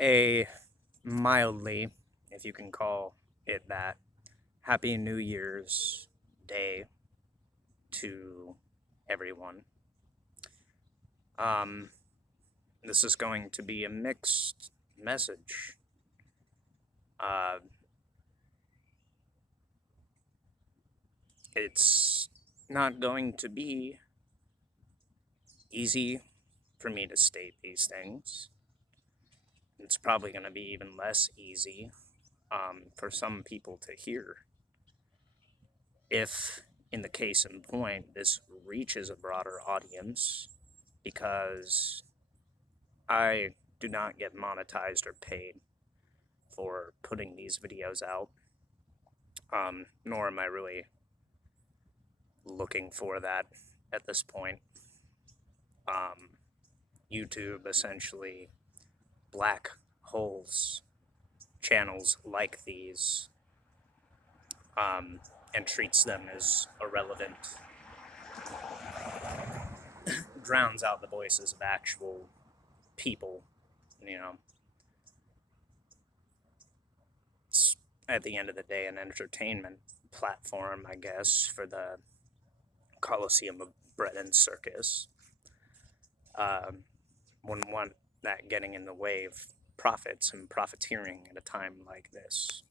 A mildly, if you can call it that, Happy New Year's Day to everyone. Um, this is going to be a mixed message. Uh, it's not going to be easy for me to state these things. It's probably going to be even less easy for some people to hear. If, in the case in point, this reaches a broader audience, because I do not get monetized or paid for putting these videos out, nor am I really looking for that at this point. YouTube essentially black holes channels like these and treats them as irrelevant, drowns out the voices of actual people, you know. It's, at the end of the day, an entertainment platform, I guess, for the Coliseum of Bread and Circus. Wouldn't want that getting in the way of profits and profiteering at a time like this.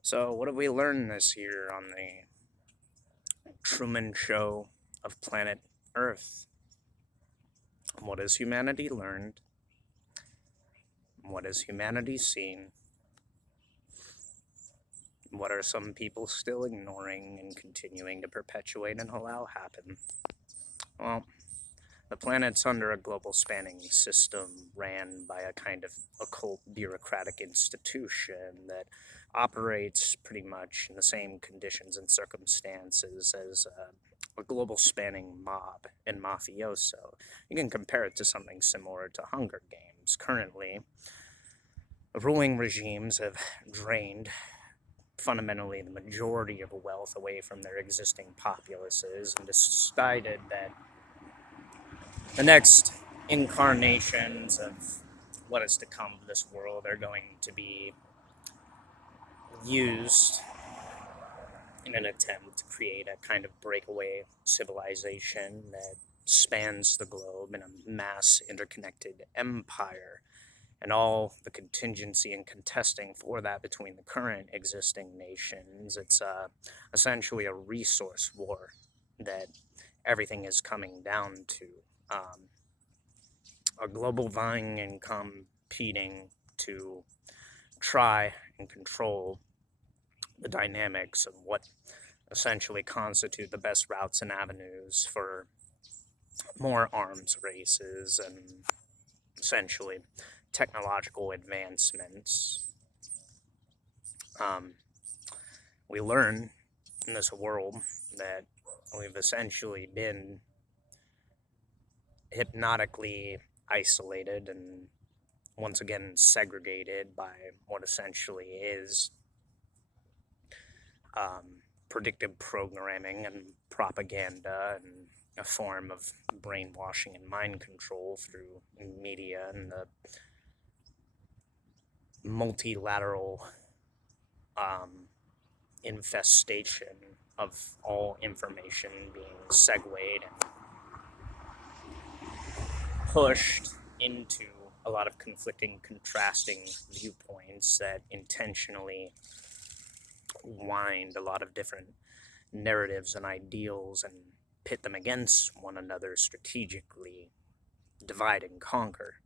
So, what have we learned this year on the Truman Show of planet Earth? What has humanity learned? What has humanity seen? What are some people still ignoring and continuing to perpetuate and allow happen? Well, the planet's under a global spanning system ran by a kind of occult bureaucratic institution that operates pretty much in the same conditions and circumstances as a global spanning mob and mafioso. You can compare it to something similar to Hunger Games. Currently, ruling regimes have drained fundamentally the majority of wealth away from their existing populaces and decided that the next incarnations of what is to come of this world are going to be used in an attempt to create a kind of breakaway civilization that spans the globe in a mass interconnected empire, and all the contingency and contesting for that between the current existing nations. It's essentially a resource war that everything is coming down to. A global vying and competing to try and control the dynamics of what essentially constitute the best routes and avenues for more arms races and essentially technological advancements. We learn in this world that we've essentially been hypnotically isolated and once again segregated by what essentially is predictive programming and propaganda and a form of brainwashing and mind control through media and the multilateral infestation of all information being segued and pushed into a lot of conflicting, contrasting viewpoints that intentionally wind a lot of different narratives and ideals and pit them against one another strategically, divide and conquer.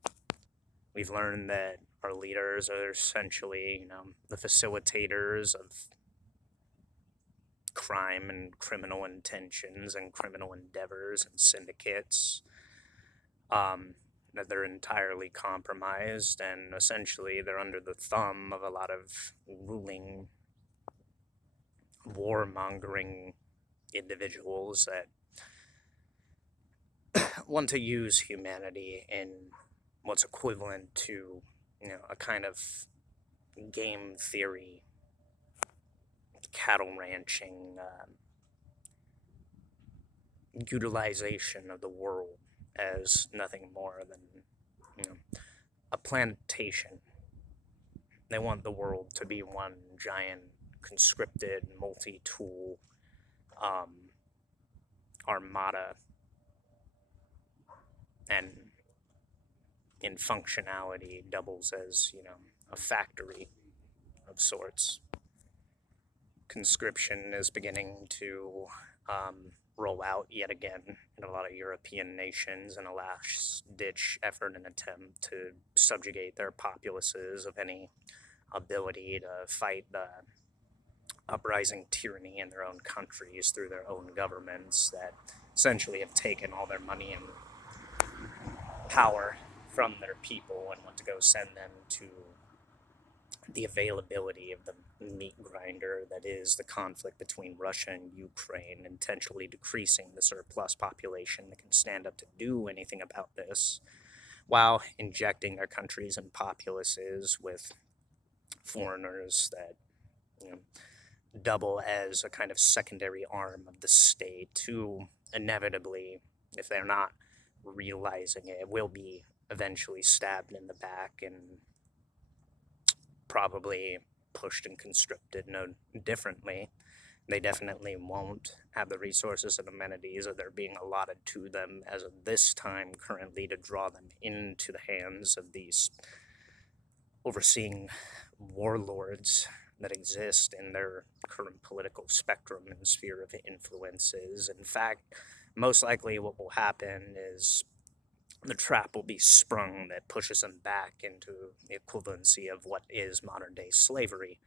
We've learned that our leaders are essentially, the facilitators of crime and criminal intentions and criminal endeavors and syndicates. That they're entirely compromised and essentially they're under the thumb of a lot of ruling, warmongering individuals that want to use humanity in what's equivalent to, a kind of game theory, cattle ranching, utilization of the world as nothing more than, a plantation. They want the world to be one giant conscripted multi-tool armada, and in functionality doubles as, a factory of sorts. Conscription is beginning to roll out yet again in a lot of European nations in a last-ditch effort and attempt to subjugate their populaces of any ability to fight the uprising tyranny in their own countries through their own governments that essentially have taken all their money and power from their people and want to go send them to the availability of the meat grinder that is the conflict between Russia and Ukraine, intentionally decreasing the surplus population that can stand up to do anything about this, while injecting their countries and populaces with foreigners that, double as a kind of secondary arm of the state to inevitably, if they're not realizing it, will be eventually stabbed in the back and probably pushed and conscripted no differently. They definitely won't have the resources and amenities that are being allotted to them as of this time currently to draw them into the hands of these overseeing warlords that exist in their current political spectrum and sphere of influences. In fact, most likely what will happen is the trap will be sprung that pushes them back into the equivalency of what is modern-day slavery.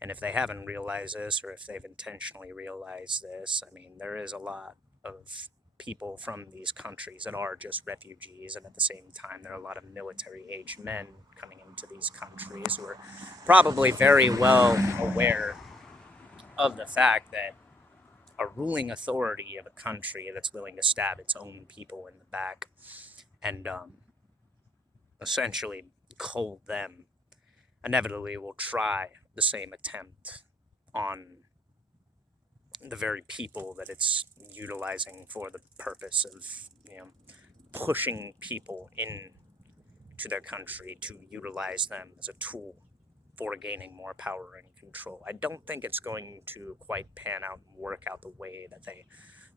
And if they haven't realized this, or if they've intentionally realized this, I mean, there is a lot of people from these countries that are just refugees, and at the same time there are a lot of military-aged men coming into these countries who are probably very well aware of the fact that a ruling authority of a country that's willing to stab its own people in the back and essentially cold them inevitably will try the same attempt on the very people that it's utilizing for the purpose of, pushing people in to their country to utilize them as a tool for gaining more power and control. I don't think it's going to quite pan out and work out the way that they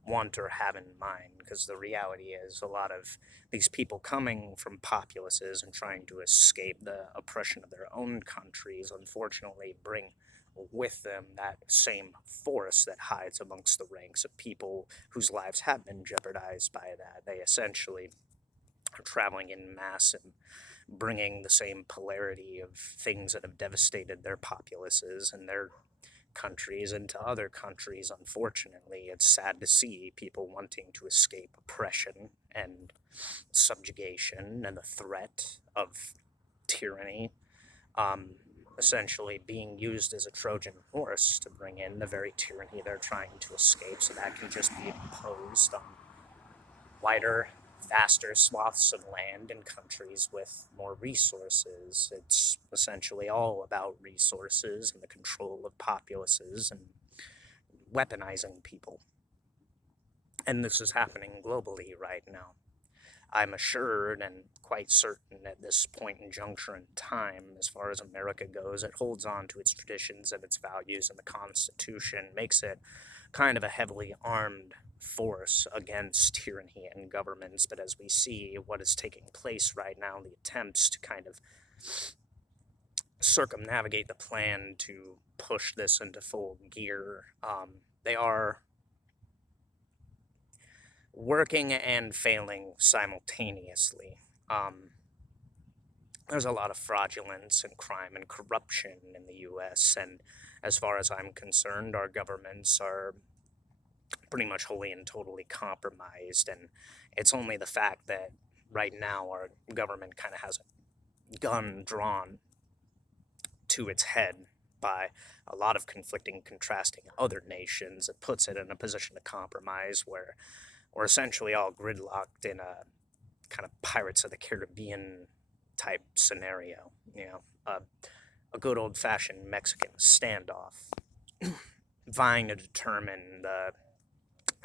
want or have in mind, because the reality is a lot of these people coming from populaces and trying to escape the oppression of their own countries unfortunately bring with them that same force that hides amongst the ranks of people whose lives have been jeopardized by that. They essentially are traveling in mass and bringing the same polarity of things that have devastated their populaces and their countries into other countries. Unfortunately, it's sad to see people wanting to escape oppression and subjugation and the threat of tyranny, essentially being used as a Trojan horse to bring in the very tyranny they're trying to escape, so that can just be imposed on wider, vaster swaths of land in countries with more resources. It's essentially all about resources and the control of populaces and weaponizing people. And this is happening globally right now. I'm assured and quite certain at this point in juncture in time, as far as America goes, it holds on to its traditions and its values, and the Constitution makes it kind of a heavily armed force against tyranny and governments. But as we see what is taking place right now, the attempts to kind of circumnavigate the plan to push this into full gear, they are working and failing simultaneously. There's a lot of fraudulence and crime and corruption in the U.S., and as far as I'm concerned, our governments are pretty much wholly and totally compromised, and it's only the fact that right now our government kind of has a gun drawn to its head by a lot of conflicting, contrasting other nations that puts it in a position to compromise where we're essentially all gridlocked in a kind of Pirates of the Caribbean type scenario, a good old-fashioned Mexican standoff, vying to determine the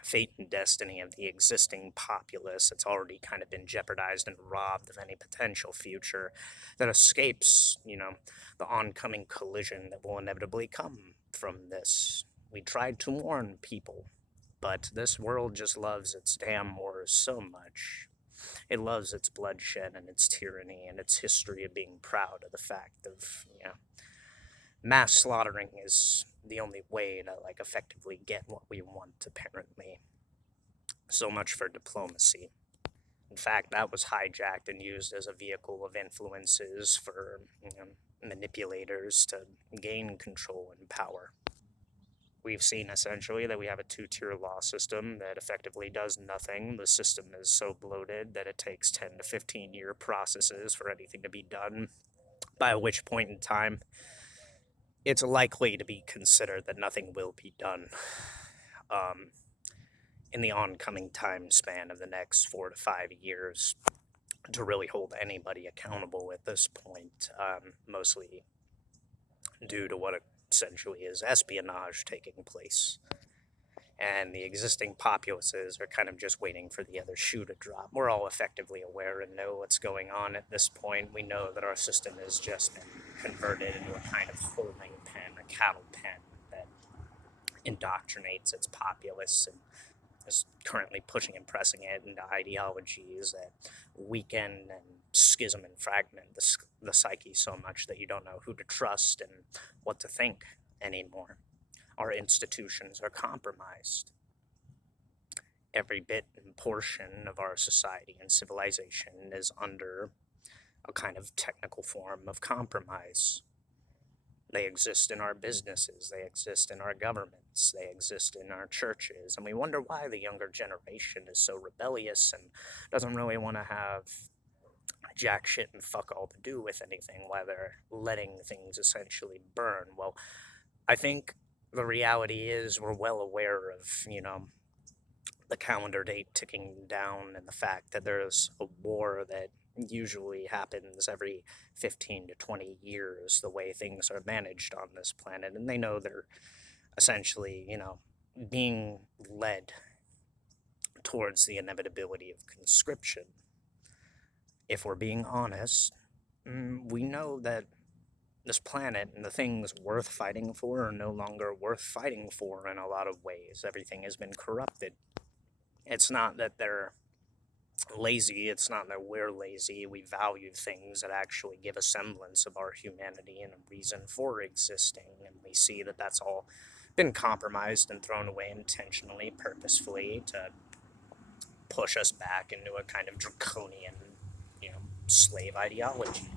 fate and destiny of the existing populace that's already kind of been jeopardized and robbed of any potential future that escapes, the oncoming collision that will inevitably come from this. We tried to warn people, but this world just loves its damn wars so much. It loves its bloodshed and its tyranny and its history of being proud of the fact of, mass slaughtering is the only way to, effectively get what we want, apparently. So much for diplomacy. In fact, that was hijacked and used as a vehicle of influences for, manipulators to gain control and power. We've seen essentially that we have a two-tier law system that effectively does nothing. The system is so bloated that it takes 10 to 15-year processes for anything to be done, by which point in time it's likely to be considered that nothing will be done in the oncoming time span of the next 4 to 5 years to really hold anybody accountable at this point, mostly due to what essentially is espionage taking place. And the existing populaces are kind of just waiting for the other shoe to drop. We're all effectively aware and know what's going on at this point. We know that our system has just been converted into a kind of holding pen, a cattle pen that indoctrinates its populace and is currently pushing and pressing it into ideologies that weaken and schism and fragment the psyche so much that you don't know who to trust and what to think anymore. Our institutions are compromised. Every bit and portion of our society and civilization is under a kind of technical form of compromise. They exist in our businesses, they exist in our governments, they exist in our churches, and we wonder why the younger generation is so rebellious and doesn't really want to have jack shit and fuck all to do with anything, why they're letting things essentially burn. Well, I think the reality is we're well aware of, the calendar date ticking down and the fact that there's a war that usually happens every 15 to 20 years, the way things are managed on this planet. And they know they're essentially, being led towards the inevitability of conscription. If we're being honest, we know that this planet and the things worth fighting for are no longer worth fighting for in a lot of ways. Everything has been corrupted. It's not that they're lazy, it's not that we're lazy. We value things that actually give a semblance of our humanity and a reason for existing, and we see that that's all been compromised and thrown away intentionally, purposefully, to push us back into a kind of draconian, slave ideology.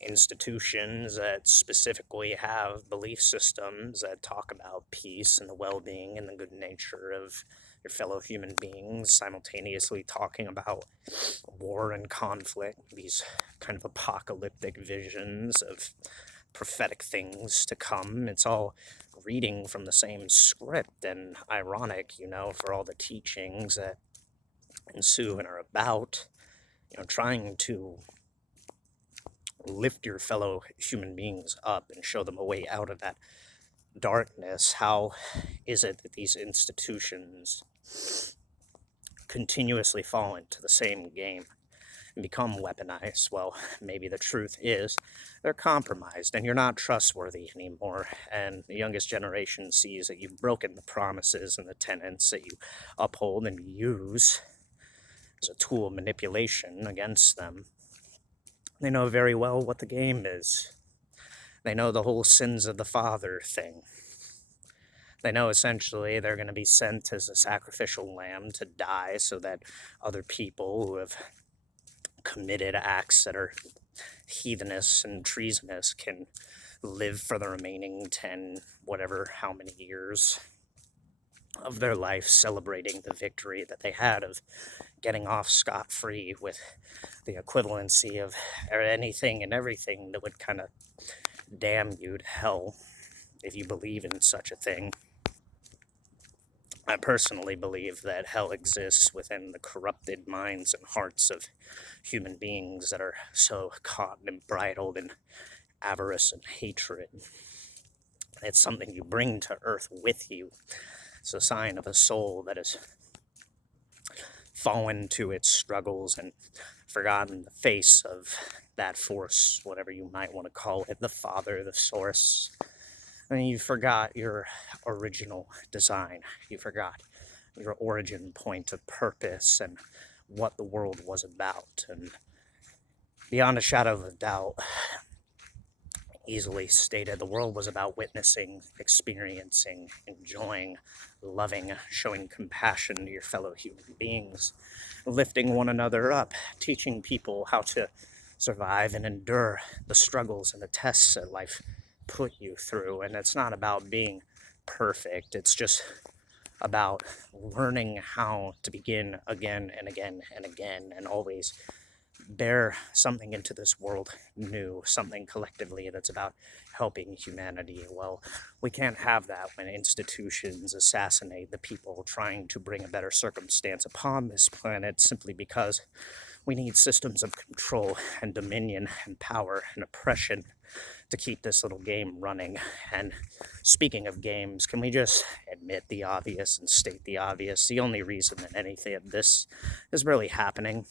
Institutions that specifically have belief systems that talk about peace and the well-being and the good nature of your fellow human beings, simultaneously talking about war and conflict, these kind of apocalyptic visions of prophetic things to come. It's all reading from the same script, and ironic, for all the teachings that ensue and are about, trying to lift your fellow human beings up and show them a way out of that darkness. How is it that these institutions continuously fall into the same game and become weaponized? Well, maybe the truth is they're compromised and you're not trustworthy anymore, and the youngest generation sees that you've broken the promises and the tenets that you uphold and use as a tool of manipulation against them. They know very well what the game is. They know the whole sins of the father thing. They know essentially they're going to be sent as a sacrificial lamb to die so that other people who have committed acts that are heathenous and treasonous can live for the remaining 10, how many years of their life celebrating the victory that they had of getting off scot-free with the equivalency of anything and everything that would kind of damn you to hell if you believe in such a thing. I personally believe that hell exists within the corrupted minds and hearts of human beings that are so caught and bridled in avarice and hatred. It's something you bring to earth with you. It's a sign of a soul that has fallen to its struggles and forgotten the face of that force, whatever you might want to call it, the Father, the Source. And you forgot your original design. You forgot your origin point of purpose and what the world was about. And beyond a shadow of a doubt, easily stated, the world was about witnessing, experiencing, enjoying, loving, showing compassion to your fellow human beings, lifting one another up, teaching people how to survive and endure the struggles and the tests that life put you through. And it's not about being perfect, it's just about learning how to begin again and again and again, and always bear something into this world new, something collectively that's about helping humanity. Well, we can't have that when institutions assassinate the people trying to bring a better circumstance upon this planet simply because we need systems of control and dominion and power and oppression to keep this little game running. And speaking of games, can we just admit the obvious and state the obvious? The only reason that anything of this is really happening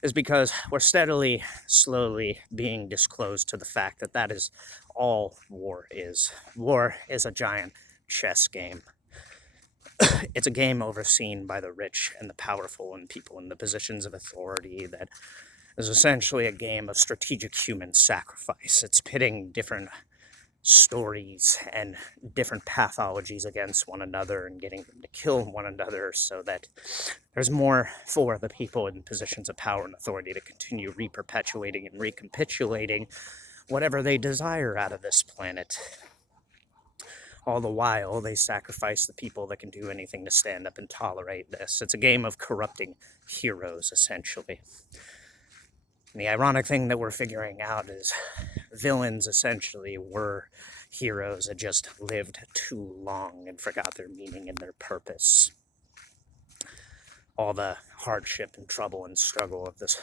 is because we're steadily, slowly being disclosed to the fact that that is all war is. War is a giant chess game. It's a game overseen by the rich and the powerful and people in the positions of authority that is essentially a game of strategic human sacrifice. It's pitting different stories and different pathologies against one another and getting them to kill one another so that there's more for the people in positions of power and authority to continue reperpetuating and recapitulating whatever they desire out of this planet. All the while, they sacrifice the people that can do anything to stand up and tolerate this. It's a game of corrupting heroes, essentially. And the ironic thing that we're figuring out is villains essentially were heroes that just lived too long and forgot their meaning and their purpose. All the hardship and trouble and struggle of this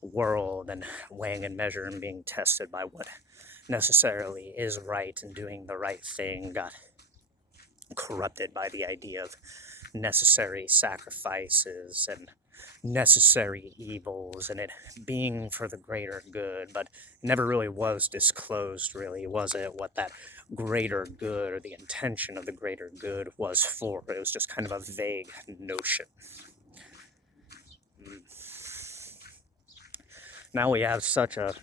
world and weighing and measuring and being tested by what necessarily is right and doing the right thing got corrupted by the idea of necessary sacrifices and necessary evils and it being for the greater good, but never really was disclosed, really, was it, what that greater good or the intention of the greater good was for. It was just kind of a vague notion. Now we have such a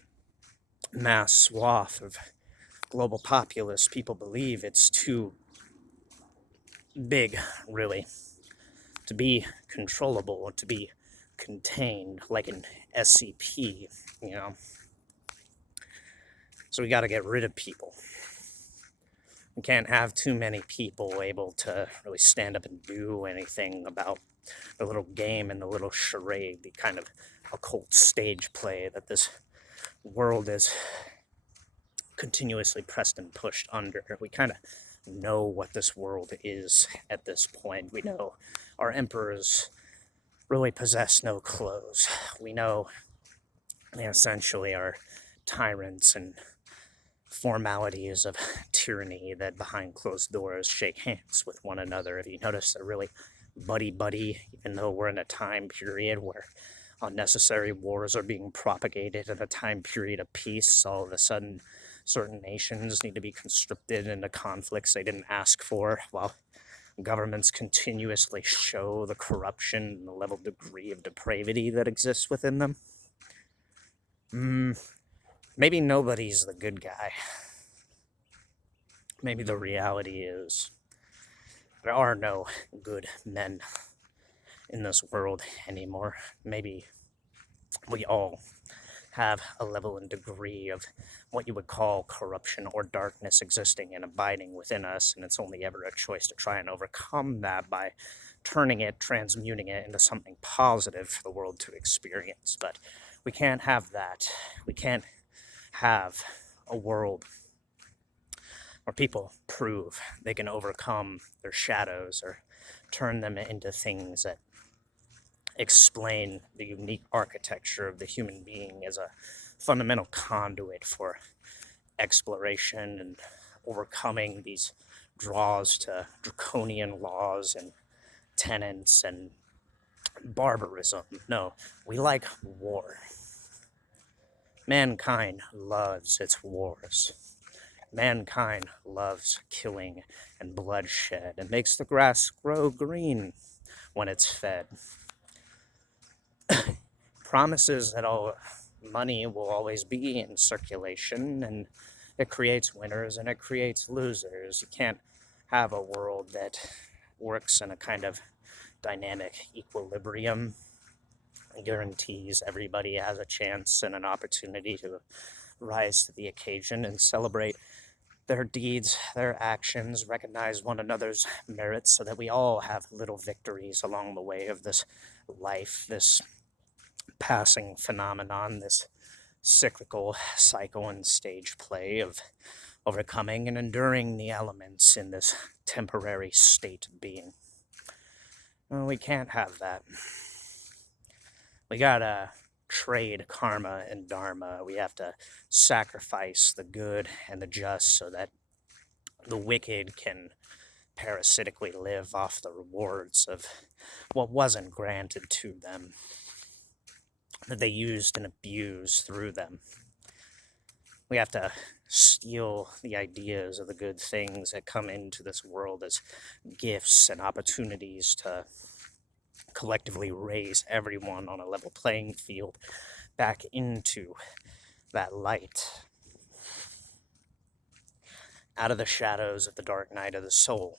mass swath of global populace, people believe it's too big, really, to be controllable, to be contained, like an SCP, you know. So we got to get rid of people. We can't have too many people able to really stand up and do anything about the little game and the little charade, the kind of occult stage play that this world is continuously pressed and pushed under. We kind of know what this world is at this point. We know our emperors really possess no clothes. We know they essentially are tyrants and formalities of tyranny that behind closed doors shake hands with one another. If you notice, they're really buddy-buddy, even though we're in a time period where unnecessary wars are being propagated in a time period of peace. All of a sudden, certain nations need to be conscripted into conflicts they didn't ask for, while governments continuously show the corruption and the level degree of depravity that exists within them. Maybe nobody's the good guy. Maybe the reality is there are no good men in this world anymore. Maybe we all have a level and degree of what you would call corruption or darkness existing and abiding within us, and it's only ever a choice to try and overcome that by turning it, transmuting it into something positive for the world to experience. But we can't have that. We can't have a world where people prove they can overcome their shadows or turn them into things that explain the unique architecture of the human being as a fundamental conduit for exploration and overcoming these draws to draconian laws and tenets and barbarism. No, we like war. Mankind loves its wars. Mankind loves killing and bloodshed and makes the grass grow green when it's fed. Promises that all money will always be in circulation, and it creates winners and it creates losers. You can't have a world that works in a kind of dynamic equilibrium and guarantees everybody has a chance and an opportunity to rise to the occasion and celebrate their deeds, their actions, recognize one another's merits so that we all have little victories along the way of this life, this passing phenomenon, this cyclical cycle and stage play of overcoming and enduring the elements in this temporary state of being. Well, we can't have that. We gotta trade karma and dharma. We have to sacrifice the good and the just so that the wicked can parasitically live off the rewards of what wasn't granted to them, that they used and abused through them. We have to steal the ideas of the good things that come into this world as gifts and opportunities to collectively raise everyone on a level playing field back into that light, out of the shadows of the dark night of the soul,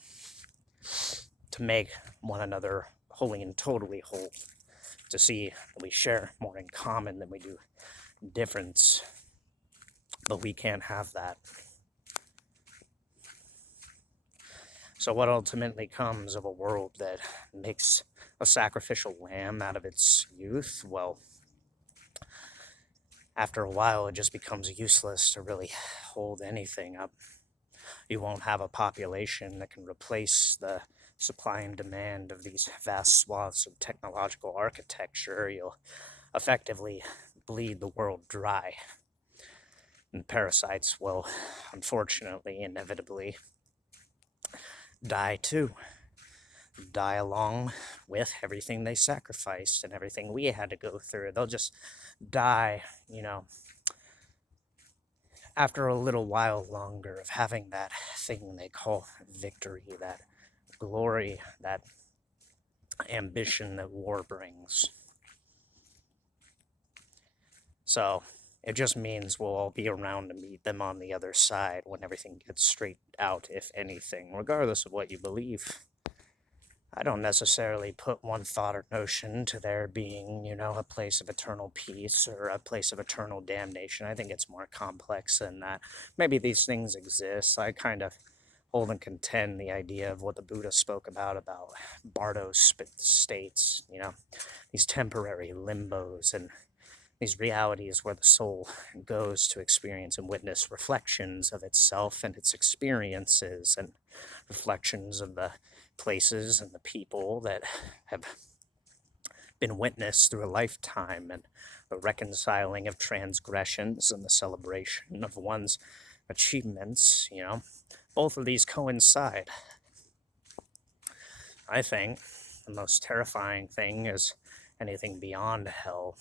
to make one another wholly and totally whole, to see that we share more in common than we do difference. But we can't have that. So what ultimately comes of a world that makes a sacrificial lamb out of its youth? Well, after a while, it just becomes useless to really hold anything up. You won't have a population that can replace the supply and demand of these vast swaths of technological architecture. You'll effectively bleed the world dry. And parasites will, unfortunately, inevitably, die too. Die along with everything they sacrificed and everything we had to go through. They'll just die, after a little while longer of having that thing they call victory, that glory, that ambition that war brings. So it just means we'll all be around to meet them on the other side when everything gets straightened out, if anything, regardless of what you believe. I don't necessarily put one thought or notion to there being, a place of eternal peace or a place of eternal damnation. I think it's more complex than that. Maybe these things exist. I kind of hold and contend the idea of what the Buddha spoke about bardo states, these temporary limbos and these realities where the soul goes to experience and witness reflections of itself and its experiences and reflections of the places and the people that have been witnessed through a lifetime, and the reconciling of transgressions and the celebration of one's achievements. Both of these coincide. I think the most terrifying thing is anything beyond hell.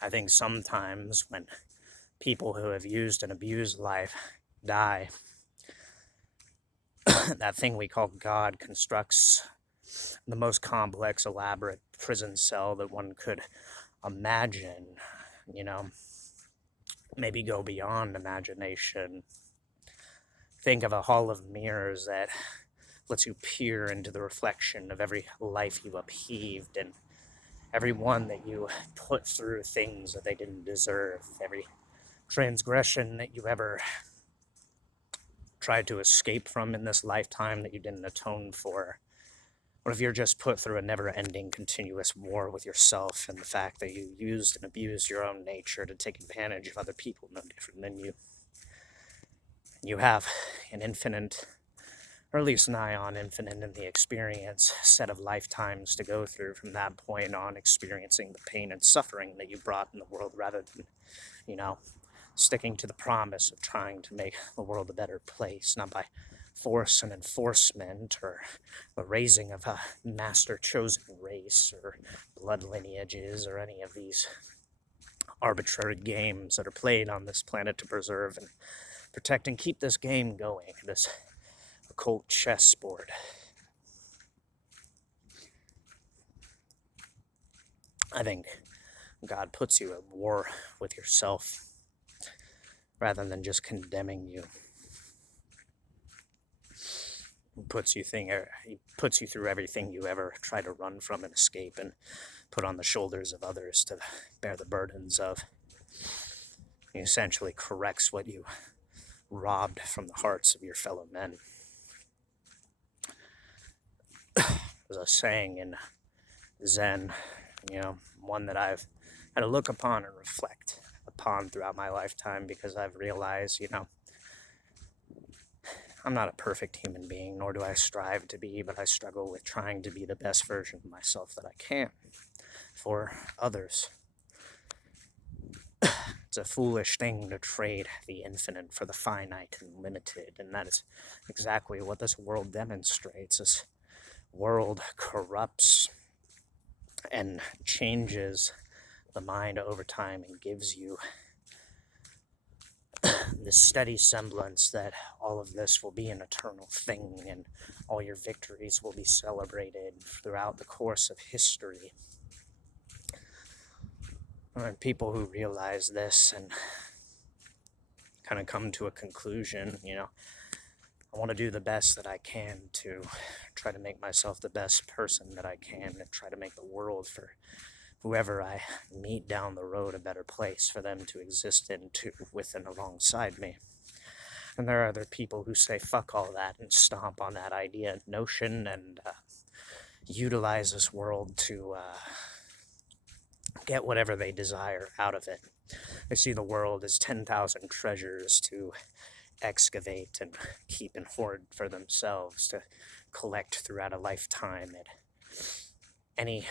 I think sometimes when people who have used and abused life die, that thing we call God constructs the most complex, elaborate prison cell that one could imagine, maybe go beyond imagination. Think of a hall of mirrors that lets you peer into the reflection of every life you upheaved and every one that you put through things that they didn't deserve, every transgression that you ever tried to escape from in this lifetime that you didn't atone for. Or if you're just put through a never-ending continuous war with yourself and the fact that you used and abused your own nature to take advantage of other people no different than you. You have an infinite, or at least nigh on infinite in the experience, set of lifetimes to go through from that point on, experiencing the pain and suffering that you brought in the world rather than, sticking to the promise of trying to make the world a better place, not by force and enforcement, or the raising of a master chosen race, or blood lineages, or any of these arbitrary games that are played on this planet to preserve and protect and keep this game going, this occult chessboard. I think God puts you at war with yourself rather than just condemning you. He puts you through everything you ever try to run from and escape and put on the shoulders of others to bear the burdens of. He essentially corrects what you robbed from the hearts of your fellow men. There's a saying in Zen, one that I've had to look upon and reflect upon throughout my lifetime, because I've realized, I'm not a perfect human being, nor do I strive to be, but I struggle with trying to be the best version of myself that I can for others. It's a foolish thing to trade the infinite for the finite and limited, and that is exactly what this world demonstrates. This world corrupts and changes the mind over time and gives you this steady semblance that all of this will be an eternal thing and all your victories will be celebrated throughout the course of history. And people who realize this and kind of come to a conclusion, I want to do the best that I can to try to make myself the best person that I can and try to make the world for whoever I meet down the road a better place for them to exist with and alongside me. And there are other people who say fuck all that and stomp on that idea and notion and utilize this world to get whatever they desire out of it. They see the world as 10,000 treasures to excavate and keep and hoard for themselves, to collect throughout a lifetime at any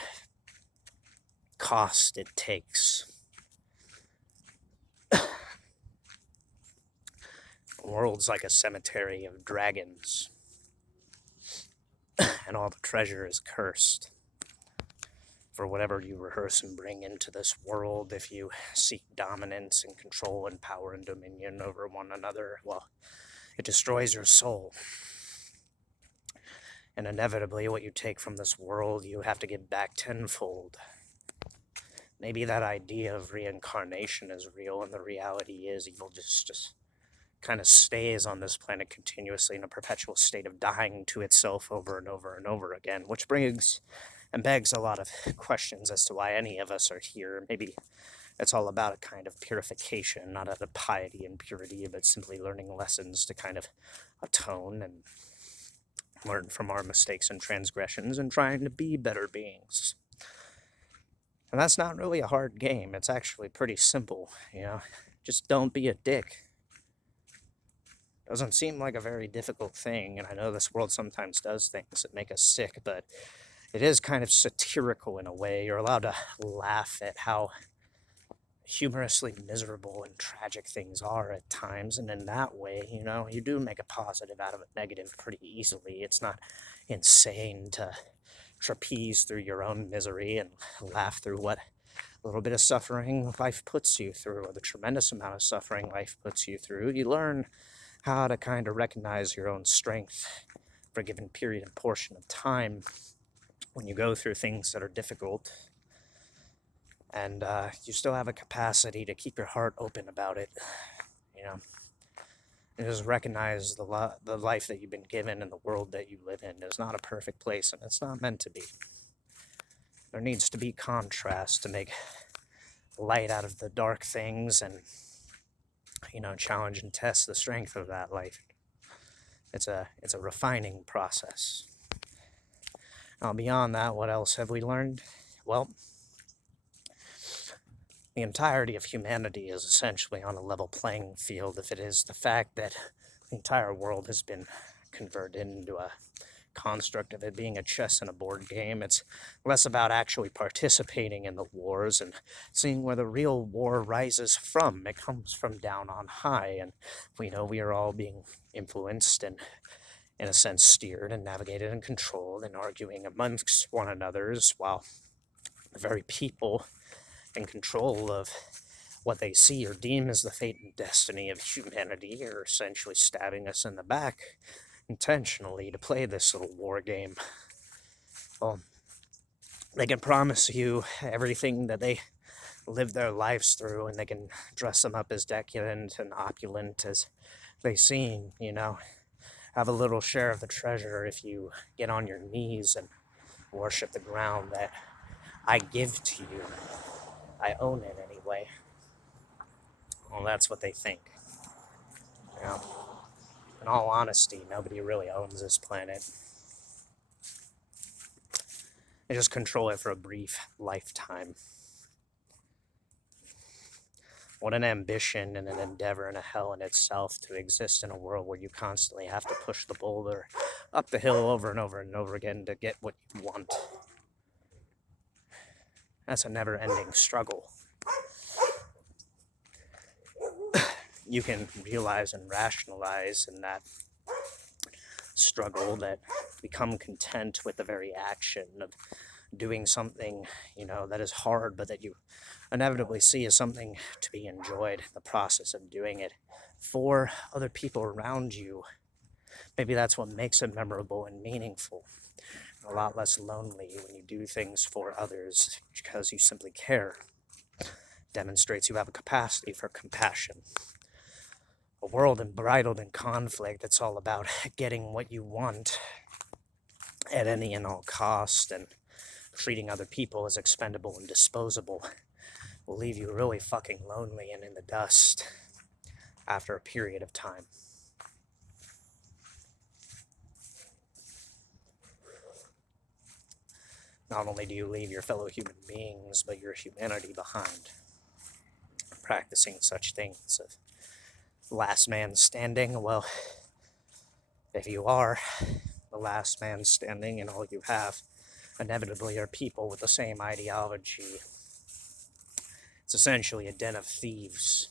cost it takes. The world's like a cemetery of dragons, and all the treasure is cursed. For whatever you rehearse and bring into this world, if you seek dominance and control and power and dominion over one another, well, it destroys your soul. And inevitably, what you take from this world, you have to give back tenfold. Maybe that idea of reincarnation is real, and the reality is evil just kind of stays on this planet continuously in a perpetual state of dying to itself over and over and over again, which brings and begs a lot of questions as to why any of us are here. Maybe it's all about a kind of purification, not out of piety and purity, but simply learning lessons to kind of atone and learn from our mistakes and transgressions and trying to be better beings. And that's not really a hard game. It's actually pretty simple, Just don't be a dick. Doesn't seem like a very difficult thing, and I know this world sometimes does things that make us sick, but it is kind of satirical in a way. You're allowed to laugh at how humorously miserable and tragic things are at times, and in that way, you do make a positive out of a negative pretty easily. It's not insane to trapeze through your own misery and laugh through what little bit of suffering life puts you through, or the tremendous amount of suffering life puts you through. You learn how to kind of recognize your own strength for a given period and portion of time when you go through things that are difficult, and you still have a capacity to keep your heart open about it, and just recognize the life that you've been given and the world that you live in is not a perfect place, and it's not meant to be. There needs to be contrast to make light out of the dark things and, challenge and test the strength of that life. It's a refining process. Now, beyond that, what else have we learned? Well, the entirety of humanity is essentially on a level playing field if it is the fact that the entire world has been converted into a construct of it being a chess and a board game. It's less about actually participating in the wars and seeing where the real war rises from. It comes from down on high, and we know we are all being influenced and in a sense, steered and navigated and controlled and arguing amongst one another's, while the very people in control of what they see or deem as the fate and destiny of humanity are essentially stabbing us in the back intentionally to play this little war game. Well, they can promise you everything that they live their lives through, and they can dress them up as decadent and opulent as they seem, have a little share of the treasure if you get on your knees and worship the ground that I give to you. I own it anyway. Well, that's what they think. In all honesty, nobody really owns this planet. They just control it for a brief lifetime. What an ambition and an endeavor and a hell in itself to exist in a world where you constantly have to push the boulder up the hill over and over and over again to get what you want. That's a never-ending struggle. You can realize and rationalize in that struggle that become content with the very action of doing something, that is hard, but that you inevitably see as something to be enjoyed, the process of doing it for other people around you. Maybe that's what makes it memorable and meaningful. A lot less lonely when you do things for others because you simply care. Demonstrates you have a capacity for compassion. A world embroiled in conflict that's all about getting what you want at any and all cost, and treating other people as expendable and disposable will leave you really fucking lonely and in the dust after a period of time. Not only do you leave your fellow human beings, but your humanity behind. Practicing such things of last man standing, well, if you are the last man standing and all you have inevitably are people with the same ideology, it's essentially a den of thieves.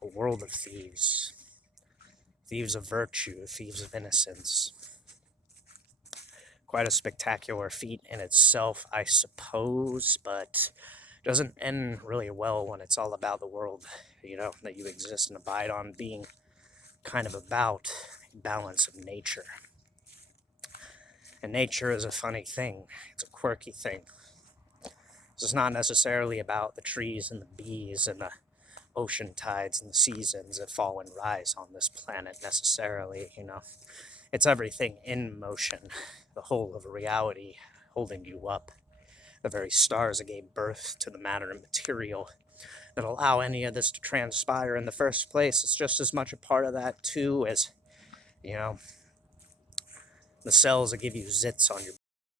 A world of thieves. Thieves of virtue, thieves of innocence. Quite a spectacular feat in itself, I suppose, but doesn't end really well when it's all about the world, that you exist and abide on, being kind of about balance of nature. And nature is a funny thing. It's a quirky thing. It's not necessarily about the trees and the bees and the ocean tides and the seasons that fall and rise on this planet necessarily, It's everything in motion, the whole of reality holding you up. The very stars that gave birth to the matter and material that allow any of this to transpire in the first place. It's just as much a part of that too as, the cells that give you zits on your